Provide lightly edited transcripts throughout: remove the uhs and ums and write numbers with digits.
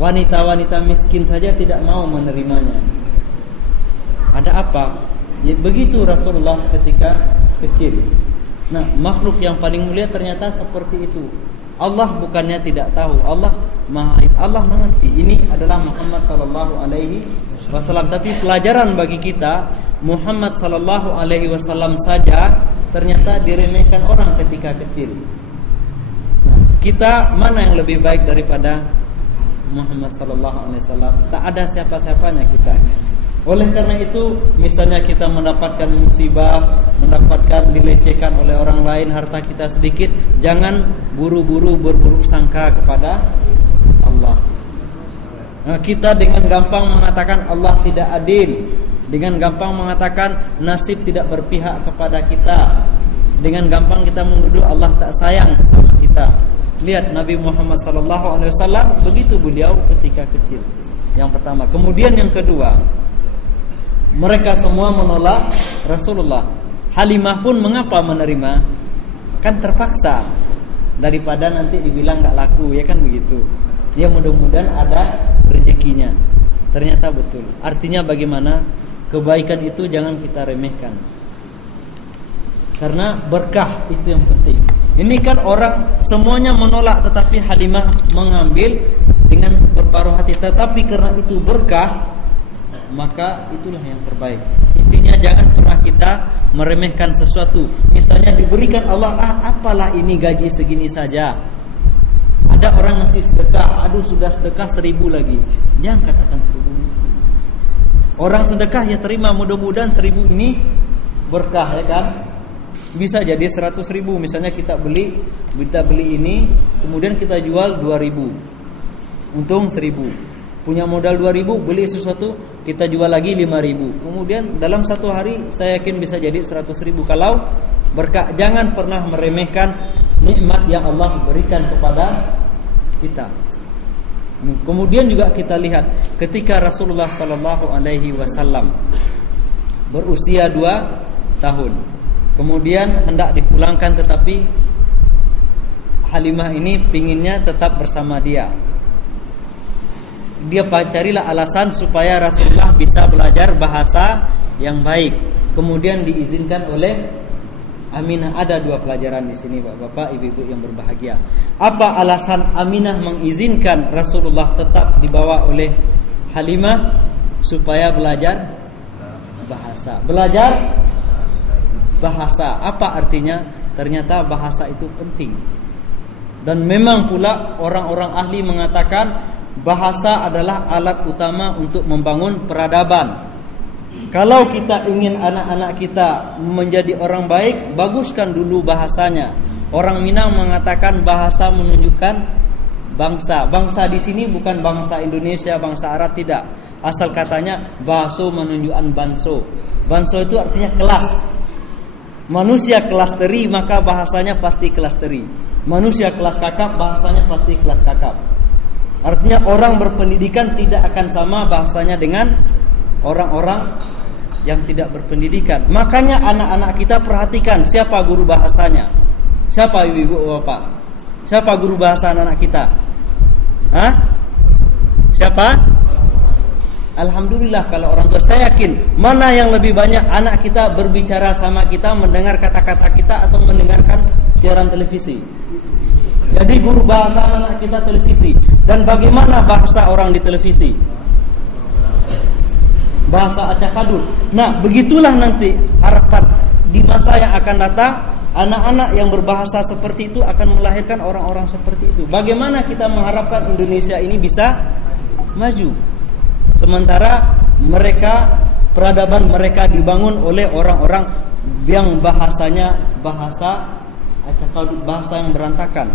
Wanita-wanita miskin saja tidak mau menerimanya. Ada apa? Ya, begitu Rasulullah ketika kecil. Nah, makhluk yang paling mulia ternyata seperti itu. Allah bukannya tidak tahu, Allah mengerti. Ini adalah Muhammad sallallahu alaihi wasallam. Tapi pelajaran bagi kita, Muhammad sallallahu alaihi wasallam saja ternyata diremehkan orang ketika kecil. Nah, kita mana yang lebih baik daripada Muhammad sallallahu alaihi wasallam? Tak ada siapa-siapanya kita. Oleh karena itu, misalnya kita mendapatkan musibah, mendapatkan dilecehkan oleh orang lain, harta kita sedikit, jangan buru-buru berburuk sangka kepada Allah. Nah, kita dengan gampang mengatakan Allah tidak adil, dengan gampang mengatakan nasib tidak berpihak kepada kita, dengan gampang kita menuduh Allah tak sayang sama kita. Lihat Nabi Muhammad SAW, begitu beliau ketika kecil. Yang pertama. Kemudian yang kedua, mereka semua menolak Rasulullah. Halimah pun mengapa menerima? Kan terpaksa, daripada nanti dibilang gak laku, ya kan begitu. Ya mudah-mudahan ada rezekinya. Ternyata betul. Artinya bagaimana? Kebaikan itu jangan kita remehkan, karena berkah itu yang penting. Ini kan orang semuanya menolak, tetapi Halimah mengambil dengan berparuh hati. Tetapi karena itu berkah, maka itulah yang terbaik. Intinya jangan pernah kita meremehkan sesuatu. Misalnya diberikan Allah, apalah ini gaji segini saja. Ada orang ngasih sedekah, aduh sudah sedekah 1000 lagi. Jangan katakan 1000. Orang sedekah ya terima, mudah-mudahan 1000 ini berkah, ya kan? Bisa jadi 100.000. Misalnya kita beli ini, kemudian kita jual 2000, untung 1000. Punya modal 2000, beli sesuatu, kita jual lagi 5000. Kemudian dalam satu hari saya yakin bisa jadi 100.000 kalau berkah. Jangan pernah meremehkan nikmat yang Allah berikan kepada kita. Kemudian juga kita lihat ketika Rasulullah sallallahu alaihi wasallam berusia 2 tahun. Kemudian hendak dipulangkan, tetapi Halimah ini pinginnya tetap bersama dia. Dia carilah alasan supaya Rasulullah bisa belajar bahasa yang baik. Kemudian diizinkan oleh Aminah. Ada 2 pelajaran di sini, Bapak, Ibu-ibu yang berbahagia. Apa alasan Aminah mengizinkan Rasulullah tetap dibawa oleh Halimah? Supaya belajar bahasa. Belajar bahasa. Apa artinya? Ternyata bahasa itu penting. Dan memang pula orang-orang ahli mengatakan bahasa adalah alat utama untuk membangun peradaban. Kalau kita ingin anak-anak kita menjadi orang baik, baguskan dulu bahasanya. Orang Minang mengatakan bahasa menunjukkan bangsa. Bangsa di sini bukan bangsa Indonesia, bangsa Arab, tidak. Asal katanya baso menunjukkan banso. Banso itu artinya kelas. Manusia kelas teri, maka bahasanya pasti kelas teri. Manusia kelas kakap, bahasanya pasti kelas kakap. Artinya orang berpendidikan tidak akan sama bahasanya dengan orang-orang yang tidak berpendidikan. Makanya anak-anak kita perhatikan siapa guru bahasanya. Siapa ibu bapak? Siapa guru bahasa anak-anak kita? Hah? Siapa? Alhamdulillah kalau orang tua. Saya yakin mana yang lebih banyak anak kita berbicara sama kita, mendengar kata-kata kita, atau mendengarkan siaran televisi. Jadi guru bahasa anak kita televisi. Dan bagaimana bahasa orang di televisi? Bahasa acak adul. Nah, begitulah nanti harapan di masa yang akan datang. Anak-anak yang berbahasa seperti itu akan melahirkan orang-orang seperti itu. Bagaimana kita mengharapkan Indonesia ini bisa maju, sementara mereka, peradaban mereka dibangun oleh orang-orang yang bahasanya bahasa acak adul, bahasa yang berantakan.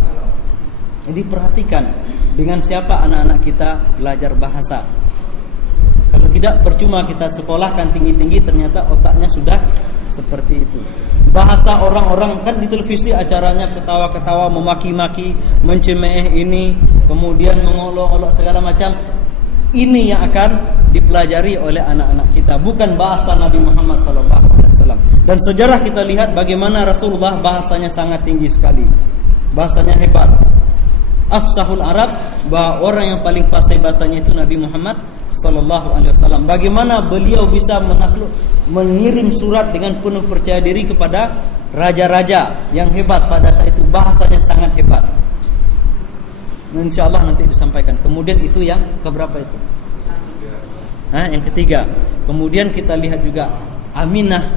Jadi perhatikan dengan siapa anak-anak kita belajar bahasa. Kalau tidak, percuma kita sekolahkan tinggi-tinggi, ternyata otaknya sudah seperti itu. Bahasa orang-orang kan di televisi acaranya ketawa-ketawa, memaki-maki, mencemeh ini, kemudian mengolok-olok segala macam. Ini yang akan dipelajari oleh anak-anak kita, bukan bahasa Nabi Muhammad SAW. Dan sejarah kita lihat bagaimana Rasulullah bahasanya sangat tinggi sekali, bahasanya hebat. afsahul Arab, bahwa orang yang paling fasih bahasanya itu Nabi Muhammad sallallahu alaihi wasallam. Bagaimana beliau bisa mengirim surat dengan penuh percaya diri kepada raja-raja yang hebat pada saat itu, bahasanya sangat hebat. Insyaallah nanti disampaikan. Kemudian itu yang keberapa itu? Yang ketiga. Kemudian kita lihat juga Aminah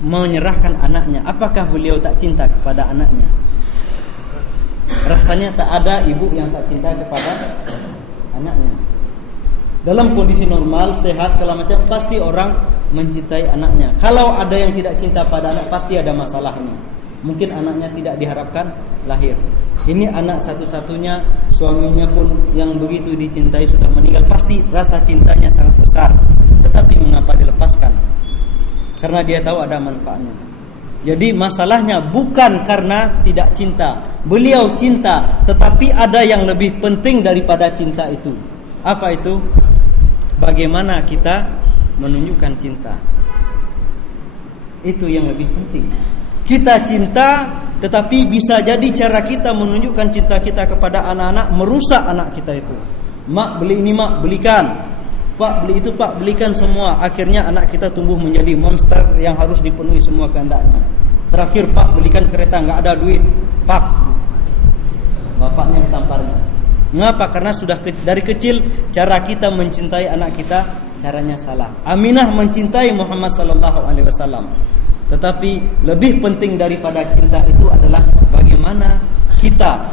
menyerahkan anaknya. Apakah beliau tak cinta kepada anaknya? Rasanya tak ada ibu yang tak cinta kepada anaknya. Dalam kondisi normal, sehat segala macam, pasti orang mencintai anaknya. Kalau ada yang tidak cinta pada anak, pasti ada masalah ini. Mungkin anaknya tidak diharapkan lahir. Ini anak satu-satunya, suaminya pun yang begitu dicintai sudah meninggal, pasti rasa cintanya sangat besar. Tetapi mengapa dilepaskan? Karena dia tahu ada manfaatnya. Jadi masalahnya bukan karena tidak cinta. Beliau cinta, tetapi ada yang lebih penting daripada cinta itu. Apa itu? Bagaimana kita menunjukkan cinta. Itu yang lebih penting. Kita cinta, tetapi bisa jadi cara kita menunjukkan cinta kita kepada anak-anak merusak anak kita itu. Mak beli ini, mak belikan. Pak beli itu, pak belikan semua. Akhirnya anak kita tumbuh menjadi monster yang harus dipenuhi semua kehendaknya. Terakhir, pak belikan kereta, nggak ada duit. Pak, bapaknya ditamparnya. Mengapa? Karena sudah dari kecil cara kita mencintai anak kita caranya salah. Aminah mencintai Muhammad sallallahu alaihi wasallam. Tetapi lebih penting daripada cinta itu adalah bagaimana kita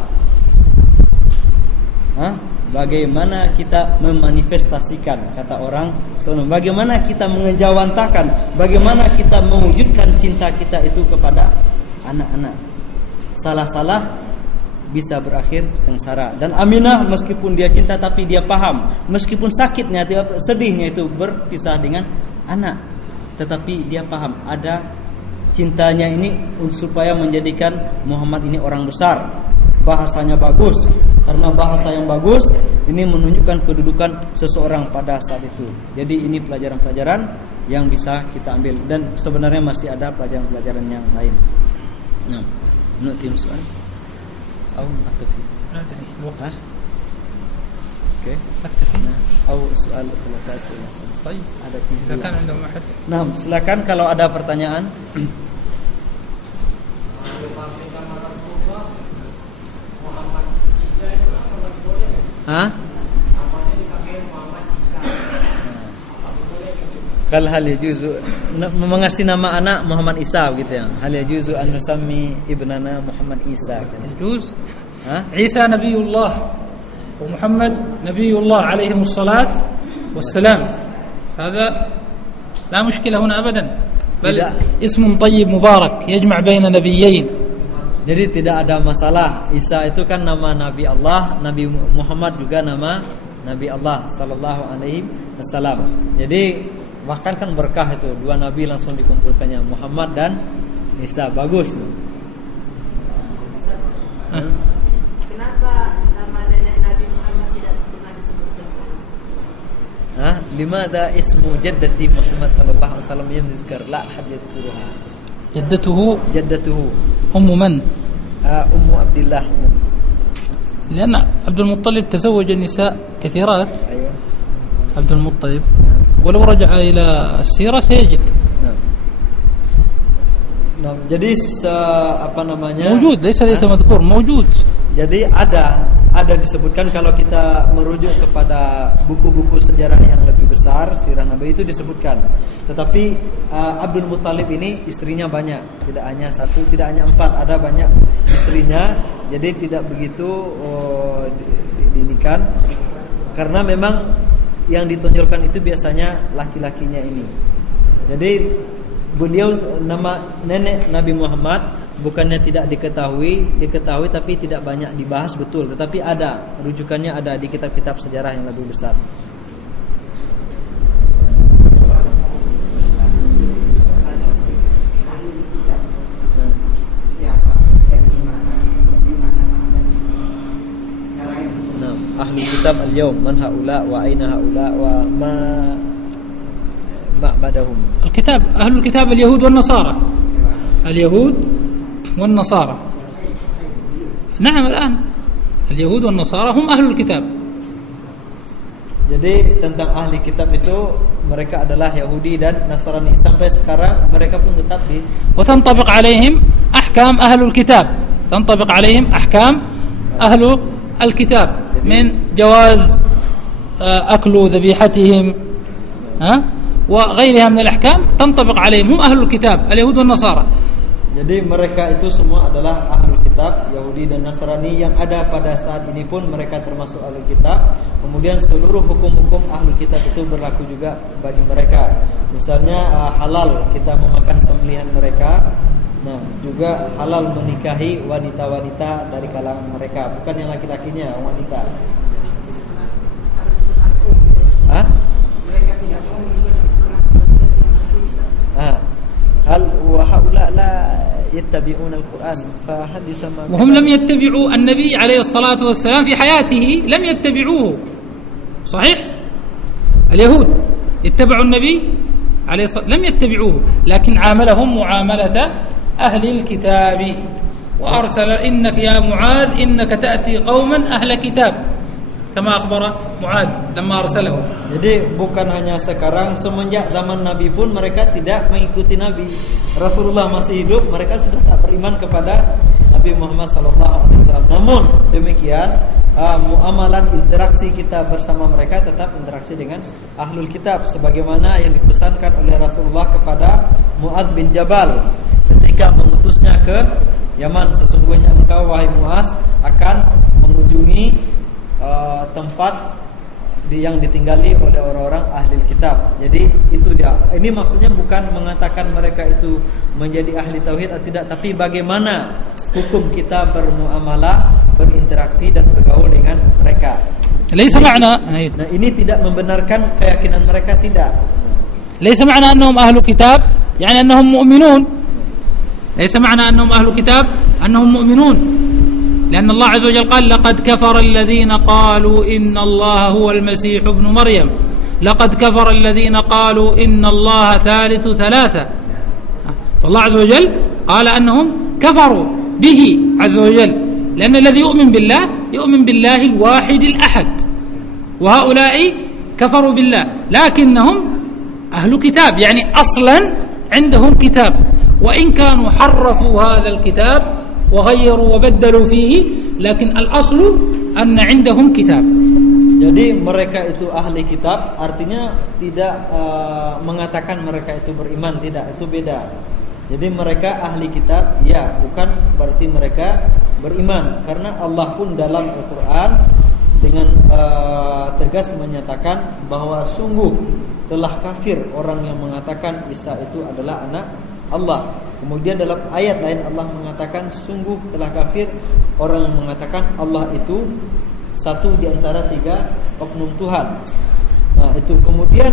bagaimana kita memanifestasikan, kata orang, bagaimana kita mengejawantakan, bagaimana kita mewujudkan cinta kita itu kepada anak-anak. Salah-salah bisa berakhir sengsara. Dan Aminah meskipun dia cinta, tapi dia paham, meskipun sakitnya, sedihnya itu berpisah dengan anak, tetapi dia paham ada cintanya ini supaya menjadikan Muhammad ini orang besar. Bahasanya bagus, karena bahasa yang bagus ini menunjukkan kedudukan seseorang pada saat itu. Jadi ini pelajaran-pelajaran yang bisa kita ambil, dan sebenarnya masih ada pelajaran-pelajaran yang lain. Nah, menurut tim soal أو أكتفي؟ لا أدري الوقت. أوكي أكتفي. أو سؤال 3 أسئلة. طيب. إذا كان عندهم أحد. Nah, silakan kalau ada pertanyaan. Kal hal yajuzu mengasih nama anak Muhammad Isa gitu ya. Hal yajuzu an nusammi ibnana Muhammad Isa. Yajuz. Isa nabiyullah wa Muhammad nabiyullah alaihi الصلاة والسلام. هذا لا مشكلة هنا أبدا. بل اسم طيب مبارك يجمع بين نبيين. Jadi tidak ada masalah. Isa itu kan nama Nabi Allah, Nabi Muhammad juga nama Nabi Allah sallallahu alaihi wasallam. Jadi bahkan kan berkah itu, dua nabi langsung dikumpulkannya, Muhammad dan Isa. Bagus. Kenapa nama nenek Nabi Muhammad tidak pernah disebutkan? Limadha ismu jaddati Muhammad sallallahu alaihi wasallam yadhkar la ahad yadhkuruha. جدته أم من؟ أم عبد الله. لأن عبد المطلب تزوج النساء كثيرات. أيوة. عبد المطلب ولو رجع إلى السيرة سيجد. Nah, jadi apa namanya? موجود ليس مذكور موجود. Jadi ada disebutkan, kalau kita merujuk kepada buku-buku sejarah yang lebih besar, sirah Nabi itu disebutkan. Tetapi Abdul Muttalib ini istrinya banyak, tidak hanya satu, tidak hanya 4, ada banyak istrinya. Jadi tidak begitu diinikan, karena memang yang ditonjolkan itu biasanya laki-lakinya ini. Jadi beliau nama nenek Nabi Muhammad bukannya tidak diketahui tapi tidak banyak dibahas, betul, tetapi ada rujukannya, ada di kitab-kitab sejarah yang lebih besar. Ahli kitab al-yawm man haula wa aina haula wa ma ma'badahum. الكتاب أهل الكتاب اليهود والنصارى. اليهود والنصارى. نعم الآن اليهود والنصارى هم أهل الكتاب. Jadi tentang ahli kitab itu mereka adalah Yahudi dan Nasrani. Sampai sekarang mereka pun tetap di وتنطبق عليهم أحكام أهل الكتاب. تنطبق عليهم أحكام أهل الكتاب من جواز أكل ذبيحتهم وغيرها من الأحكام تنطبق عليهم هم أهل الكتاب اليهود والنصارى. Jadi mereka itu semua adalah ahlul kitab, Yahudi dan Nasrani yang ada pada saat ini pun mereka termasuk ahlul kitab. Kemudian seluruh hukum-hukum ahlul kitab itu berlaku juga bagi mereka. Misalnya halal kita memakan sembelihan mereka. Nah, juga halal menikahi wanita-wanita dari kalangan mereka, bukan yang laki-lakinya, wanita. Hah? هل وهؤلاء لا يتبعون القرآن فهل يسمى وهم لم يتبعوا النبي عليه الصلاة والسلام في حياته لم يتبعوه صحيح اليهود اتبعوا النبي عليه الصلاة لم يتبعوه لكن عاملهم معاملة أهل الكتاب وأرسل إنك يا معاذ إنك تأتي قوما أهل كتاب كما أخبر معاذ لما أرسله. Jadi bukan hanya sekarang, semenjak zaman Nabi pun mereka tidak mengikuti Nabi. Rasulullah masih hidup, mereka sudah tak beriman kepada Nabi Muhammad SAW. Namun demikian, muamalah interaksi kita bersama mereka tetap interaksi dengan ahlul kitab, sebagaimana yang dipesankan oleh Rasulullah kepada Mu'adz bin Jabal ketika mengutusnya ke Yaman. Sesungguhnya engkau wahai Mu'adz akan mengunjungi tempat yang ditinggali oleh orang-orang ahli kitab. Jadi itu dia. Ini maksudnya bukan mengatakan mereka itu menjadi ahli tauhid atau tidak, tapi bagaimana hukum kita bermuamalah, berinteraksi dan bergaul dengan mereka. Laisa ma'na. Nah, ini tidak membenarkan keyakinan mereka, tidak. Laisa ma'na annahum ahlu kitab, yani annahum mu'minun. Laisa ma'na annahum ahlu kitab, annahum mu'minun. لأن الله عز وجل قال لقد كفر الذين قالوا إن الله هو المسيح ابن مريم لقد كفر الذين قالوا إن الله ثالث ثلاثة. فالله عز وجل قال أنهم كفروا به عز وجل، لأن الذي يؤمن بالله يؤمن بالله الواحد الأحد، وهؤلاء كفروا بالله لكنهم أهل كتاب، يعني أصلا عندهم كتاب، وإن كانوا حرفوا هذا الكتاب وغيروا وبدلوا فيه لكن الأصل أن عندهم كتاب. Jadi mereka itu ahli kitab, artinya tidak mengatakan mereka itu beriman, tidak, itu beda. Jadi mereka ahli kitab, ya, bukan berarti mereka beriman, karena Allah pun dalam Al-Quran dengan tegas menyatakan bahwa sungguh telah kafir orang yang mengatakan Isa itu adalah anak Allah. Kemudian dalam ayat lain Allah mengatakan sungguh telah kafir orang yang mengatakan Allah itu satu di antara tiga oknum Tuhan. Nah, itu kemudian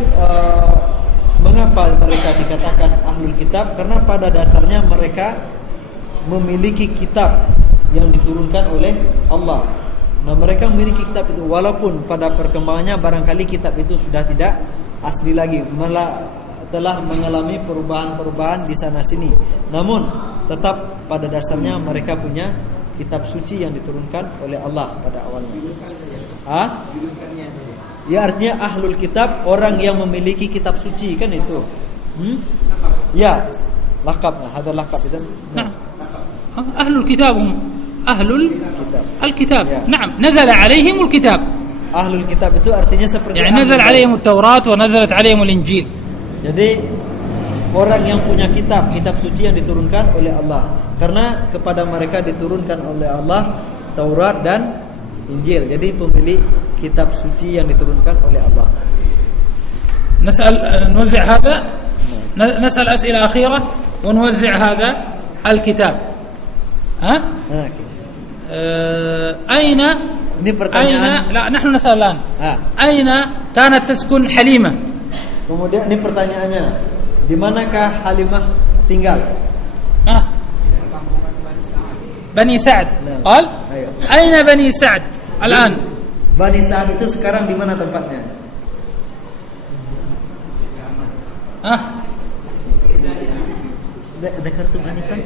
mengapa mereka dikatakan ahlul kitab? Karena pada dasarnya mereka memiliki kitab yang diturunkan oleh Allah. Nah, mereka memiliki kitab itu, walaupun pada perkembangannya barangkali kitab itu sudah tidak asli lagi, malah telah mengalami perubahan-perubahan di sana sini. Namun tetap pada dasarnya mereka punya kitab suci yang diturunkan oleh Allah pada awalnya. Ya, artinya ahlul kitab orang yang memiliki kitab suci, kan itu. Ya, lakab. Ada lakab itu. Nah, ahlul kitab ahlul kitab. Naam, nazala alaihimul kitab. Ahlul kitab itu artinya seperti yani nazal alaihimut Taurat wa nazalat alaihimul Injil. Jadi orang yang punya kitab suci yang diturunkan oleh Allah, karena kepada mereka diturunkan oleh Allah Taurat dan Injil. Jadi pemilik kitab suci yang diturunkan oleh Allah. نوزع هذا نسأل أسئلة أخيرة ونوزع هذا الكتاب. أين لا نحن نسأل الآن أين كانت تسكن حليمة. Kemudian ini pertanyaannya, di manakah Halimah tinggal? Bani Sa'd. قال أين بني سعد الآن؟ Bani Sa'd itu sekarang di mana tempatnya?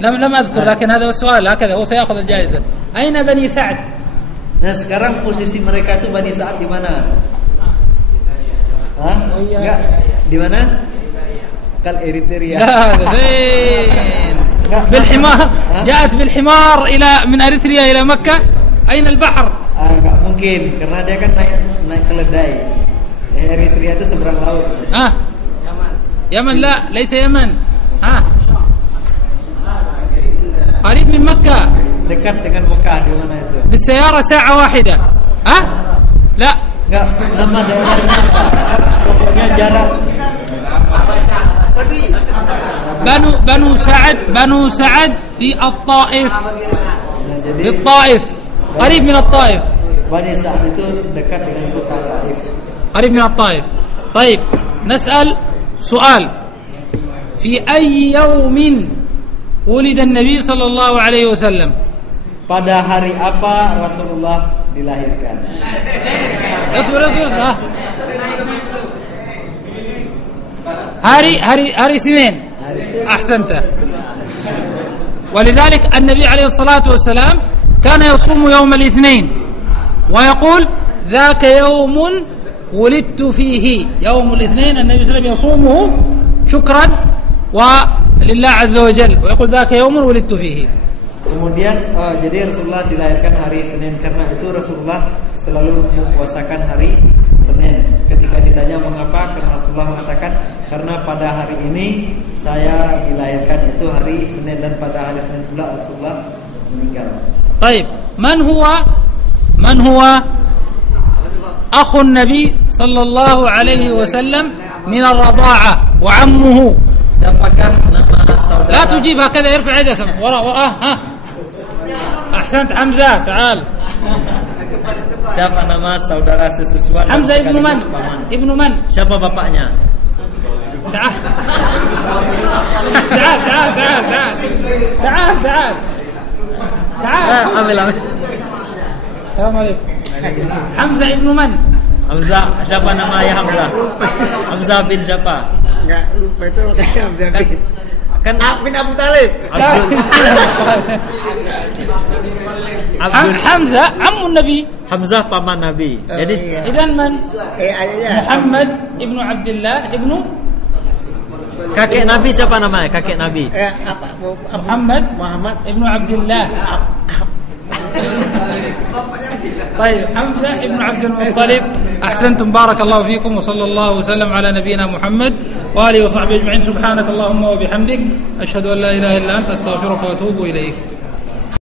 لم أذكر، لكن هذا هو السؤال، هكذا هو سيأخذ الجائزة. أين بني سعد؟ Nah sekarang posisi mereka itu Bani Sa'ad di mana? Hah? Oh, iya. Enggak. Di mana? Kal Eritrea. لا فين بالحمار جاءت بالحمار من أريتريا إلى مكة أين البحر Enggak mungkin karena dia kan naik keledai. Eritrea itu seberang laut. يمن لا ليس يمن قريب من مكة Dekat dengan Mekah di mana itu? بالسيارة ساعة واحدة لا Enggak, nama daerahnya apa? Pokoknya jarak. بنو سعد في الطائف في الطائف قريب من الطائف Bani Sa'ad itu dekat dengan kota Taif. قريب من الطائف. طيب نسأل سؤال في أي يوم ولد النبي صلى الله عليه وسلم Pada hari apa Rasulullah dilahirkan? اصبر هاري سنين أحسنت. ولذلك النبي عليه الصلاة والسلام كان يصوم يوم الاثنين ويقول ذاك يوم ولدت فيه. يوم الاثنين النبي صلى الله عليه وسلم يصومه شكرا ولله عز وجل ويقول ذاك يوم ولدت فيه. Kemudian jadi Rasulullah dilahirkan hari Senin. Karena itu Rasulullah selalu mempuasakan hari Senin. Ketika ditanya mengapa, karena Rasulullah mengatakan karena pada hari ini saya dilahirkan itu hari Senin dan pada hari Senin pula Rasulullah meninggal. طيب من هو أخو النبي صلى الله عليه وسلم من الرضاعة وعمه؟ Siapakah nama saudara? لا تجيب هكذا ارفع يدك وراء أحسنت حمزة تعال. Siapa nama saudara sesusuan? حمزة ابن من؟ ابن من؟ Siapa bapaknya? تعال تعال تعال تعال تعال تعال تعال. Ambil. السلام عليكم. حمزة ابن من؟ Hamzah. Siapa nama ayah Hamzah? Hamzah bin siapa? Enggak lupa itu kayak Kan bin Abu Talib. حمزة عم النبي. Hamzah paman Nabi. Jadi إذن من؟ Ayahnya محمد ابن عبد الله ابن kakek Nabi siapa namanya? Kakek Nabi. apa? محمد ابن عبد الله. طيب حمزة ابن عبد المطلب. أحسنتم بارك الله فيكم وصلى الله وسلم على نبينا محمد وآله وصحبه أجمعين. سبحانك اللهم وبحمدك أشهد أن لا إله إلا أنت أستغفرك وأتوب إليك.